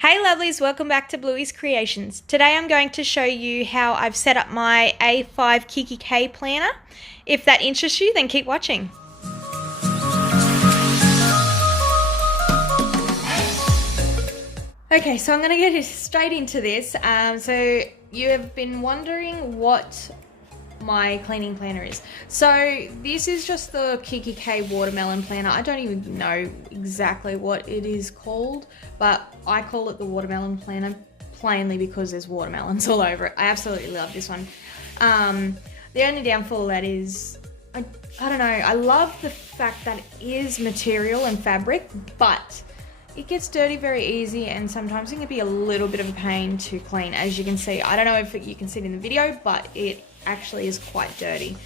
Hey lovelies, welcome back to Bluey's Creations. Today I'm going to show you how I've set up my A5 Kikki K planner. If that interests you, then keep watching. Okay, so I'm going to get straight into this. So you have been wondering what my cleaning planner is. So this is just the Kikki K watermelon planner. I don't even know exactly what it is called, but I call it the watermelon planner plainly because there's watermelons all over it. I absolutely love this one. The only downfall of that is, I don't know, I love the fact that it is material and fabric, but it gets dirty very easy and sometimes it can be a little bit of a pain to clean. As you can see, I don't know if you can see it in the video, but it actually is quite dirty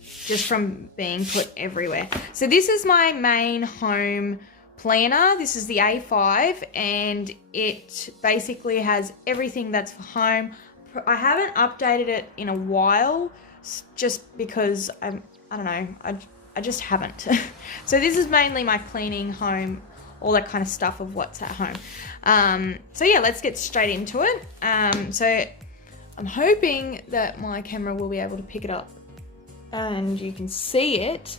just from being put everywhere. So this is my main home planner. This is the A5 and it basically has everything that's for home. I haven't updated it in a while just because I don't know, I just haven't. So this is mainly my cleaning, home, all that kind of stuff of what's at home. So yeah, let's get straight into it. So I'm hoping that my camera will be able to pick it up and you can see it.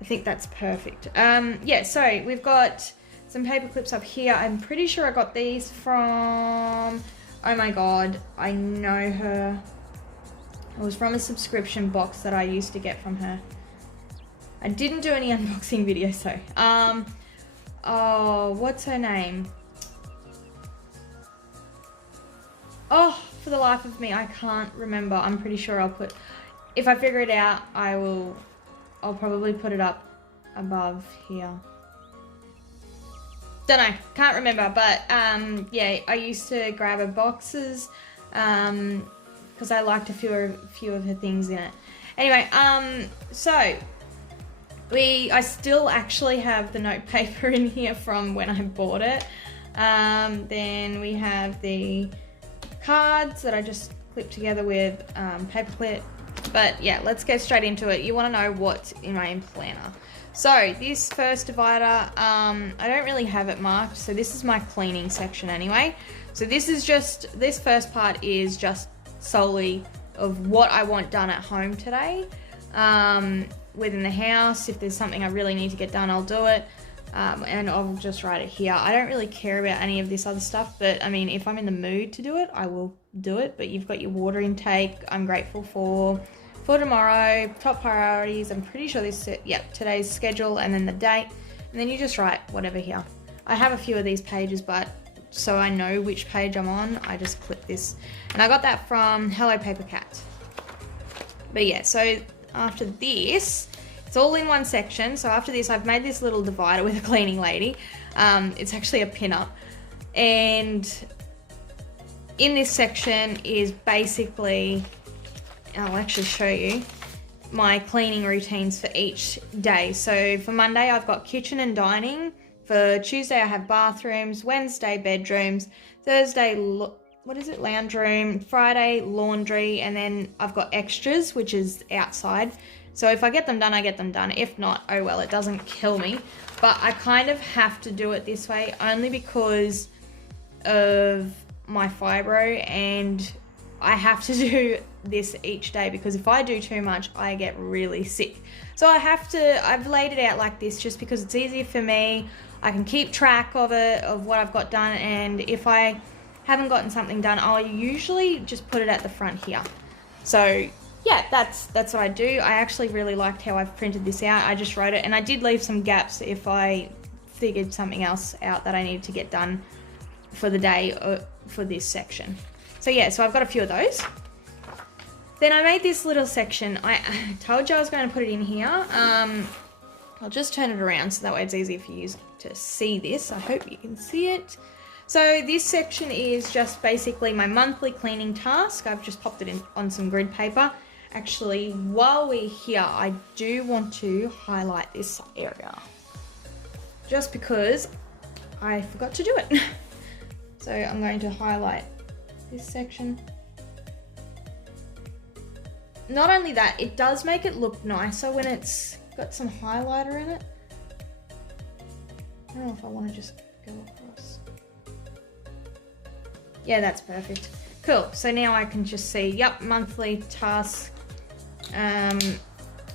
I think that's perfect. Yeah, so we've got some paper clips up here. I'm pretty sure I got these from, oh my God, I know her. It was from a subscription box that I used to get from her. I didn't do any unboxing videos though. Oh, what's her name? Oh, for the life of me, I can't remember. I'm pretty sure if I figure it out, I'll probably put it up above here. Don't know, can't remember, but yeah, I used to grab her boxes because I liked a few of her things in it. Anyway, so I still actually have the note paper in here from when I bought it. Then we have the cards that I just clipped together with Paperclip. But yeah, let's get straight into it. You want to know what's in my planner. So this first divider, I don't really have it marked. So this is my cleaning section anyway. So this first part is just solely of what I want done at home today. Within the house, if there's something I really need to get done, I'll do it. And I'll just write it here. I don't really care about any of this other stuff, but I mean, if I'm in the mood to do it, I will do it. But you've got your water intake, I'm grateful for tomorrow, top priorities, I'm pretty sure this, yeah, today's schedule, and then the date, and then you just write whatever here. I have a few of these pages, but so I know which page I'm on, I just click this. And I got that from Hello Paper Cat. But yeah, so after this, it's all in one section. So after this, I've made this little divider with a cleaning lady. It's actually a pin-up. And in this section is basically, I'll actually show you, my cleaning routines for each day. So for Monday, I've got kitchen and dining. For Tuesday, I have bathrooms. Wednesday, bedrooms. Thursday, lounge room. Friday, laundry. And then I've got extras, which is outside. So if I get them done, I get them done. If not, oh well, it doesn't kill me. But I kind of have to do it this way only because of my fibro, and I have to do this each day because if I do too much, I get really sick. So I've laid it out like this just because it's easier for me. I can keep track of it, of what I've got done, and if I haven't gotten something done, I'll usually just put it at the front here. So yeah, that's what I do. I actually really liked how I've printed this out. I just wrote it, and I did leave some gaps if I figured something else out that I needed to get done for the day for this section. So yeah, so I've got a few of those. Then I made this little section. I told you I was going to put it in here. I'll just turn it around so that way it's easier for you to see this. I hope you can see it. So this section is just basically my monthly cleaning task. I've just popped it in on some grid paper. Actually, while we're here, I do want to highlight this area just because I forgot to do it. So I'm going to highlight this section. Not only that, it does make it look nicer when it's got some highlighter in it. I don't know if I want to just go across. Yeah, that's perfect. Cool. So now I can just see, yep, monthly task.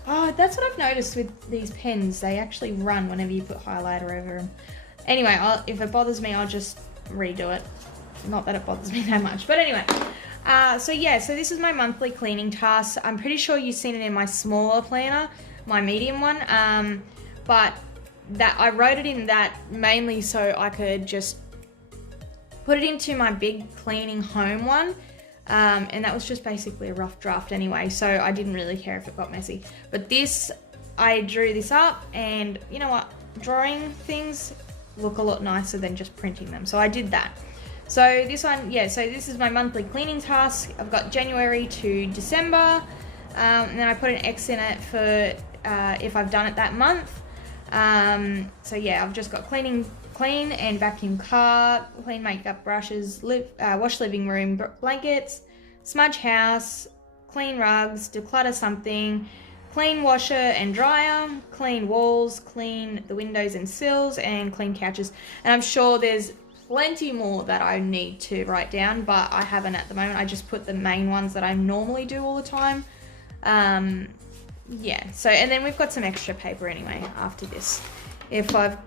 Oh, that's what I've noticed with these pens. They actually run whenever you put highlighter over them. Anyway, if it bothers me, I'll just redo it. Not that it bothers me that much. But anyway, so yeah, so this is my monthly cleaning task. I'm pretty sure you've seen it in my smaller planner, my medium one. But that I wrote it in that mainly so I could just put it into my big cleaning home one. And that was just basically a rough draft anyway, so I didn't really care if it got messy. But this, I drew this up, and you know what? Drawing things look a lot nicer than just printing them, so I did that. So this one, yeah, so this is my monthly cleaning task. I've got January to December, and then I put an X in it for if I've done it that month. So yeah, I've just got clean and vacuum car, clean makeup brushes, wash living room blankets, smudge house, clean rugs, declutter something, clean washer and dryer, clean walls, clean the windows and sills, and clean couches. And I'm sure there's plenty more that I need to write down, but I haven't at the moment. I just put the main ones that I normally do all the time. Yeah, so, and then we've got some extra paper anyway after this. If I've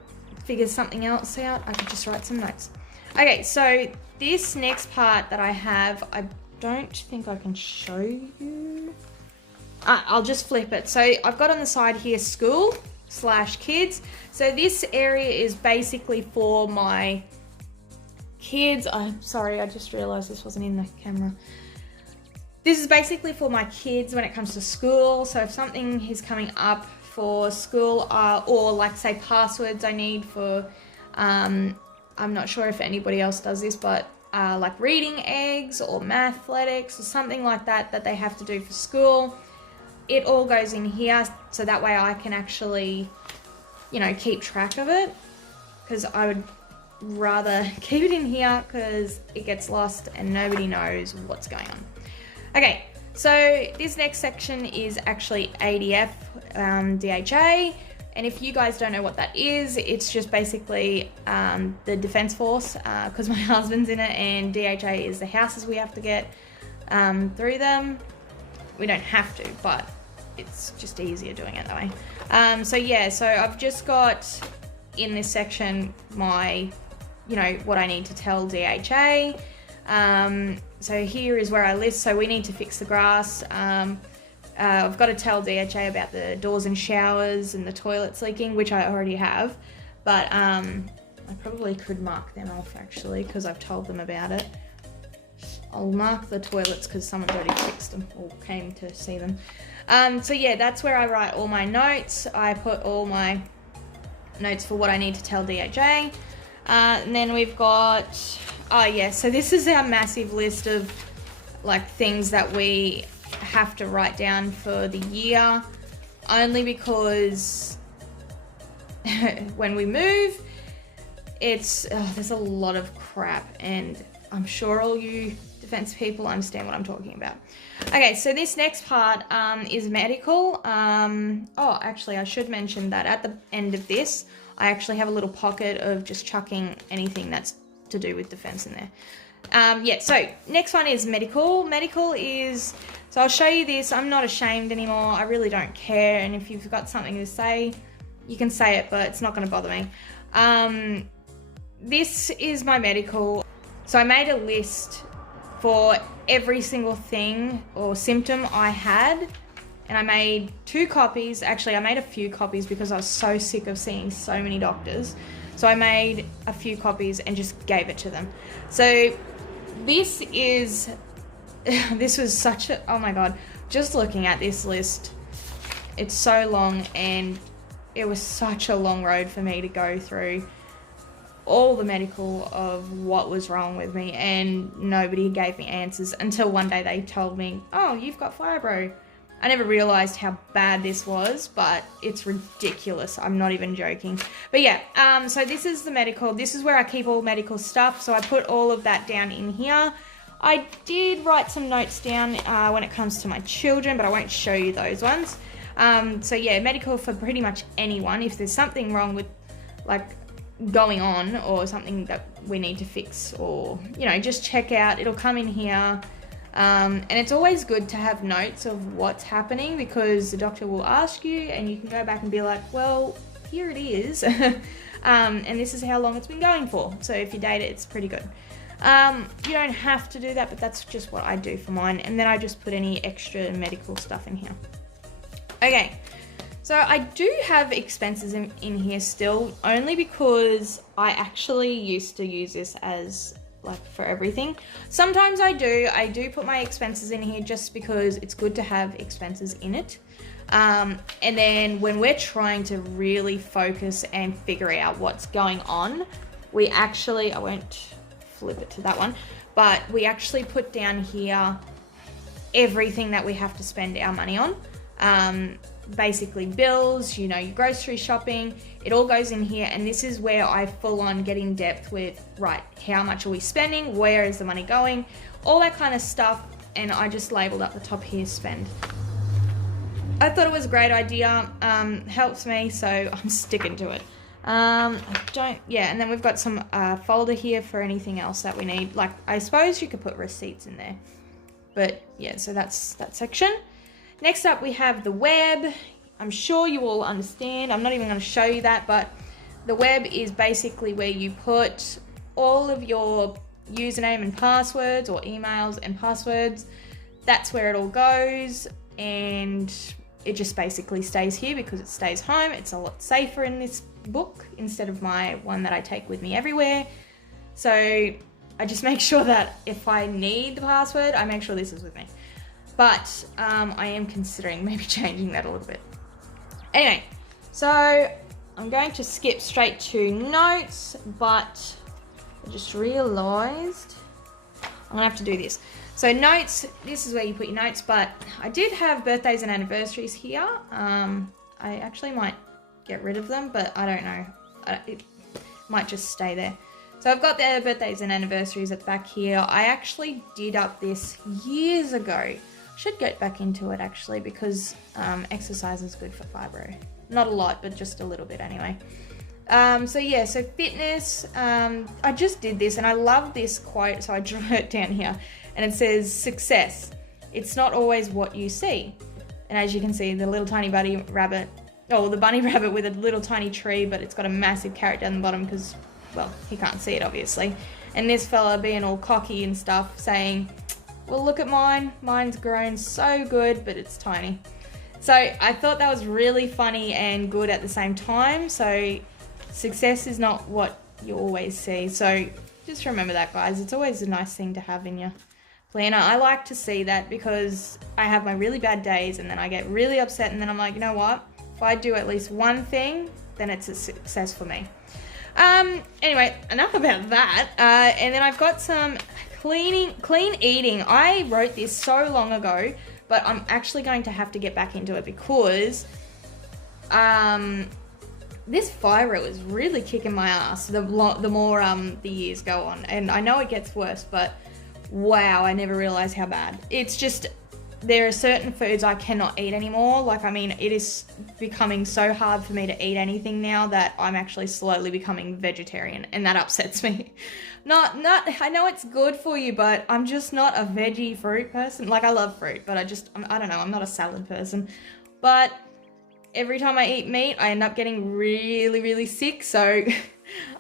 figured something else out, I could just write some notes. Okay, so this next part that I have, I don't think I can show you. I'll just flip it. So I've got on the side here school/kids. So this area is basically for my kids. I'm sorry, I just realized this wasn't in the camera. This is basically for my kids when it comes to school. So if something is coming up for school, or like say passwords I need for, I'm not sure if anybody else does this, but like reading eggs or mathletics or something like that that they have to do for school, it all goes in here, so that way I can actually, you know, keep track of it, because I would rather keep it in here because it gets lost and nobody knows what's going on. Okay, so this next section is actually ADF, DHA, and if you guys don't know what that is, it's just basically the Defence Force, because my husband's in it, and DHA is the houses we have to get through them. We don't have to, but it's just easier doing it that way. So yeah, so I've just got in this section my, you know, what I need to tell DHA. So here is where I list, so we need to fix the grass. I've got to tell DHA about the doors and showers and the toilets leaking, which I already have, but I probably could mark them off actually, because I've told them about it. I'll mark the toilets because someone's already fixed them or came to see them. So yeah, that's where I write all my notes. I put all my notes for what I need to tell DHA. And then we've got, oh yeah, so this is our massive list of like things that we have to write down for the year, only because when we move, it's, there's a lot of crap, and I'm sure all you defense people understand what I'm talking about. Okay, so this next part is medical. Oh, actually, I should mention that at the end of this, I actually have a little pocket of just chucking anything that's to do with defense in there. Yeah, so next one is medical. Medical is, so I'll show you this. I'm not ashamed anymore. I really don't care. And if you've got something to say, you can say it, but it's not going to bother me. This is my medical. So I made a list for every single thing or symptom I had, and I made 2 copies. Actually, I made a few copies because I was so sick of seeing so many doctors. So I made a few copies and just gave it to them. So this is, this was such a, oh my God, just looking at this list, it's so long, and it was such a long road for me to go through all the medical of what was wrong with me, and nobody gave me answers until one day they told me, oh, you've got fibro. I never realized how bad this was, but it's ridiculous. I'm not even joking. But yeah, so this is the medical. This is where I keep all medical stuff. So I put all of that down in here. I did write some notes down when it comes to my children, but I won't show you those ones. So yeah, medical for pretty much anyone. If there's something wrong with, like, going on or something that we need to fix, or, you know, just check out. It'll come in here. And it's always good to have notes of what's happening, because the doctor will ask you and you can go back and be like, well, here it is. And this is how long it's been going for. So if you date it, it's pretty good. You don't have to do that, but that's just what I do for mine. And then I just put any extra medical stuff in here. Okay, so I do have expenses in here still, only because I actually used to use this as like for everything. Sometimes I do put my expenses in here just because it's good to have expenses in it. And then when we're trying to really focus and figure out what's going on, we actually, I won't flip it to that one, but we actually put down here everything that we have to spend our money on. Basically bills, you know, your grocery shopping, it all goes in here. And this is where I full on get in depth with, right, how much are we spending, where is the money going, all that kind of stuff. And I just labeled up the top here, spend. I thought it was a great idea, helps me, so I'm sticking to it. And then we've got some folder here for anything else that we need. Like, I suppose you could put receipts in there, but yeah, so that's that section. Next up, we have the web. I'm sure you all understand. I'm not even going to show you that, but the web is basically where you put all of your username and passwords, or emails and passwords. That's where it all goes, and it just basically stays here because it stays home. It's a lot safer in this book instead of my one that I take with me everywhere. So I just make sure that if I need the password, I make sure this is with me. But I am considering maybe changing that a little bit. Anyway, so I'm going to skip straight to notes, but I just realised I'm gonna have to do this. So notes, this is where you put your notes, but I did have birthdays and anniversaries here. I actually might get rid of them, but I don't know. It might just stay there. So I've got the birthdays and anniversaries at the back here. I actually did up this years ago. Should get back into it actually, because exercise is good for fibro. Not a lot, but just a little bit anyway. So fitness, I just did this and I love this quote, so I drew it down here, and it says, success, it's not always what you see. And as you can see, the little tiny bunny rabbit, the bunny rabbit with a little tiny tree, but it's got a massive carrot down the bottom because, well, he can't see it obviously. And this fella being all cocky and stuff, saying, well, look at mine. Mine's grown so good, but it's tiny. So I thought that was really funny and good at the same time. So success is not what you always see. So just remember that, guys. It's always a nice thing to have in your planner. I like to see that because I have my really bad days and then I get really upset, and then I'm like, you know what? If I do at least one thing, then it's a success for me. Anyway, enough about that. And then I've got some clean eating. I wrote this so long ago, but I'm actually going to have to get back into it because this fibro is really kicking my ass the more the years go on. And I know it gets worse, but wow, I never realized how bad. It's just, there are certain foods I cannot eat anymore. Like, I mean, it is becoming so hard for me to eat anything now that I'm actually slowly becoming vegetarian, and that upsets me. I know it's good for you, but I'm just not a veggie fruit person. Like, I love fruit, but I don't know, I'm not a salad person. But every time I eat meat, I end up getting really, really sick, so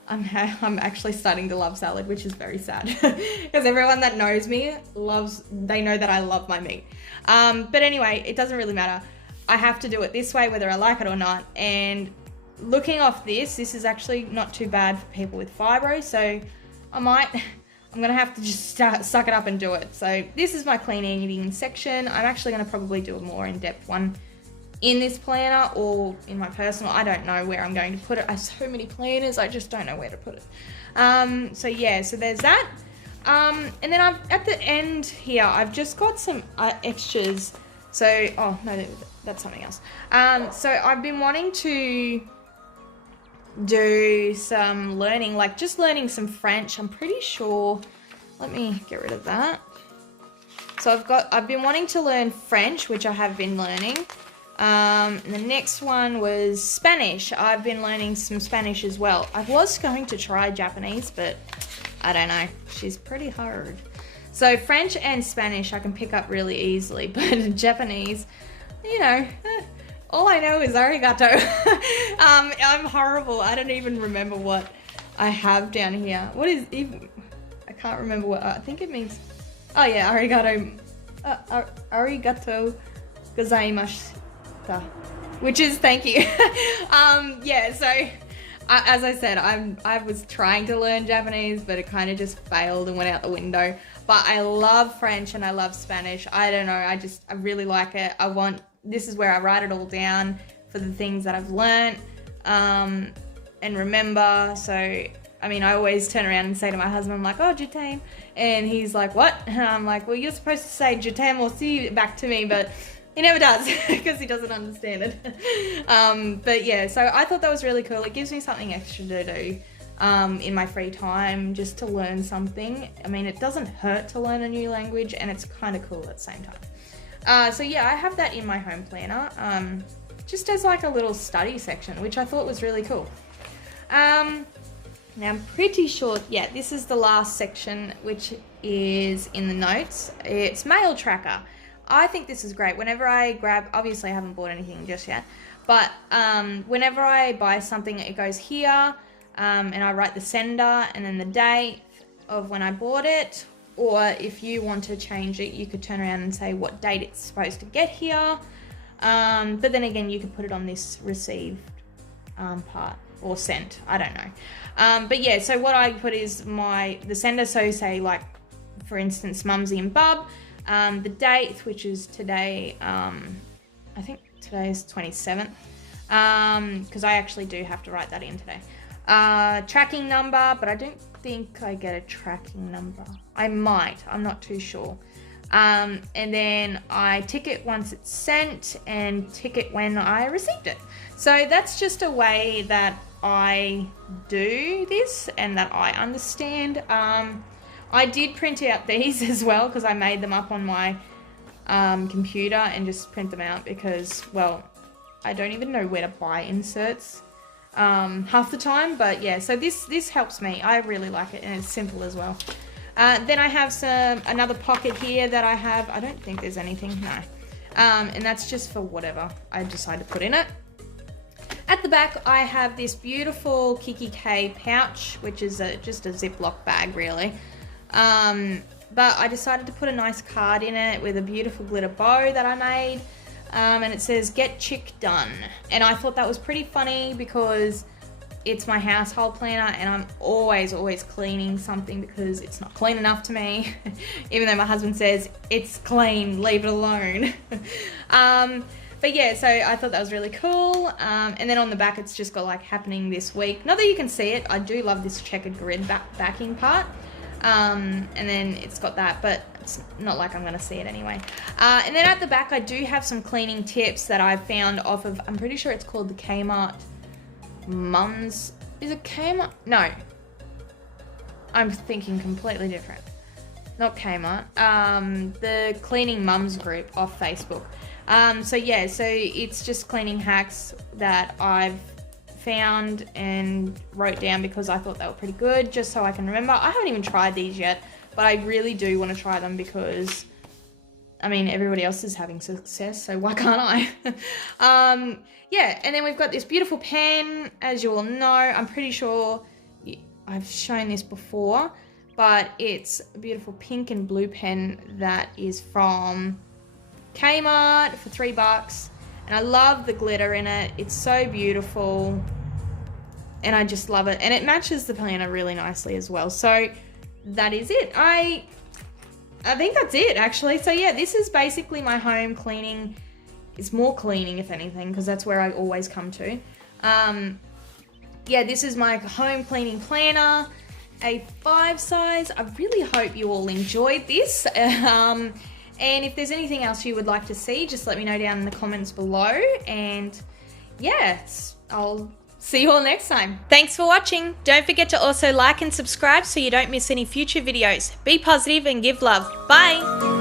I'm actually starting to love salad, which is very sad because everyone that knows me they know that I love my meat. But anyway, it doesn't really matter. I have to do it this way whether I like it or not. And looking off this is actually not too bad for people with fibro, so I'm gonna have to just suck it up and do it. So this is my clean eating section. I'm actually gonna probably do a more in-depth one in this planner or in my personal. I don't know where I'm going to put it. I have so many planners, I just don't know where to put it. So yeah, so there's that. And then at the end here, I've just got some extras. So, oh no, that's something else. So I've been wanting to do some learning, like just learning some French. I'm pretty sure, let me get rid of that. So I've been wanting to learn French, which I have been learning. And the next one was Spanish. I've been learning some Spanish as well. I was going to try Japanese, but I don't know. She's pretty hard. So French and Spanish I can pick up really easily, but Japanese, you know, all I know is arigato. I'm horrible. I don't even remember what I have down here. What is even? I can't remember what. I think it means. Oh yeah, arigato. Arigato gozaimashita, which is thank you. Yeah. So as I said, I was trying to learn Japanese, but it kind of just failed and went out the window. But I love French and I love Spanish. I don't know. I really like it. This is where I write it all down for the things that I've learnt and remember. So, I mean, I always turn around and say to my husband, I'm like, oh, je t'aime. And he's like, what? And I'm like, well, you're supposed to say je t'aime or see back to me, but he never does because he doesn't understand it. But yeah, so I thought that was really cool. It gives me something extra to do in my free time, just to learn something. I mean, it doesn't hurt to learn a new language, and it's kind of cool at the same time. So yeah, I have that in my home planner, just as like a little study section, which I thought was really cool. Now I'm pretty sure, yeah, this is the last section, which is in the notes. It's mail tracker. I think this is great. Whenever I grab, obviously I haven't bought anything just yet, but whenever I buy something, it goes here, and I write the sender and then the date of when I bought it. Or if you want to change it, you could turn around and say what date it's supposed to get here. But then again, you could put it on this received part or sent. I don't know. But yeah, so what I put is the sender. So say like, for instance, Mumsy and Bub. The date, which is today. I think today is 27th. Because I actually do have to write that in today. Tracking number, but I don't think I get a tracking number. I might, I'm not too sure. And then I tick it once it's sent and tick it when I received it. So that's just a way that I do this and that I understand. I did print out these as well because I made them up on my computer and just print them out because, well, I don't even know where to buy inserts half the time, but yeah, so this helps me. I really like it, and it's simple as well. Then I have another pocket here that I have. I don't think there's anything, no. And that's just for whatever I decide to put in it. At the back, I have this beautiful Kikki K pouch, which is just a Ziploc bag, really. But I decided to put a nice card in it with a beautiful glitter bow that I made. And it says, get chick done. And I thought that was pretty funny because it's my household planner and I'm always cleaning something because it's not clean enough to me. Even though my husband says, it's clean, leave it alone. But yeah, so I thought that was really cool. And then on the back, it's just got like happening this week. Not that you can see it. I do love this checkered grid backing part. And then it's got that, but it's not like I'm going to see it anyway. And then at the back, I do have some cleaning tips that I've found off of, I'm pretty sure it's called the Kmart Mums. Is it Kmart? No. I'm thinking completely different. Not Kmart. The Cleaning Mums group off Facebook. So yeah, so it's just cleaning hacks that I've found and wrote down because I thought they were pretty good, just so I can remember. I haven't even tried these yet, but I really do want to try them because, I mean, everybody else is having success, so why can't I? Yeah, and then we've got this beautiful pen, as you all know. I'm pretty sure I've shown this before, but it's a beautiful pink and blue pen that is from Kmart for $3. And I love the glitter in it. It's so beautiful. And I just love it. And it matches the planner really nicely as well. So that is it. I think that's it, actually. So yeah, this is basically my home cleaning. It's more cleaning, if anything, because that's where I always come to. Yeah, this is my home cleaning planner, a 5 size. I really hope you all enjoyed this. And if there's anything else you would like to see, just let me know down in the comments below. And yeah, I'll see you all next time. Thanks for watching. Don't forget to also like and subscribe so you don't miss any future videos. Be positive and give love. Bye.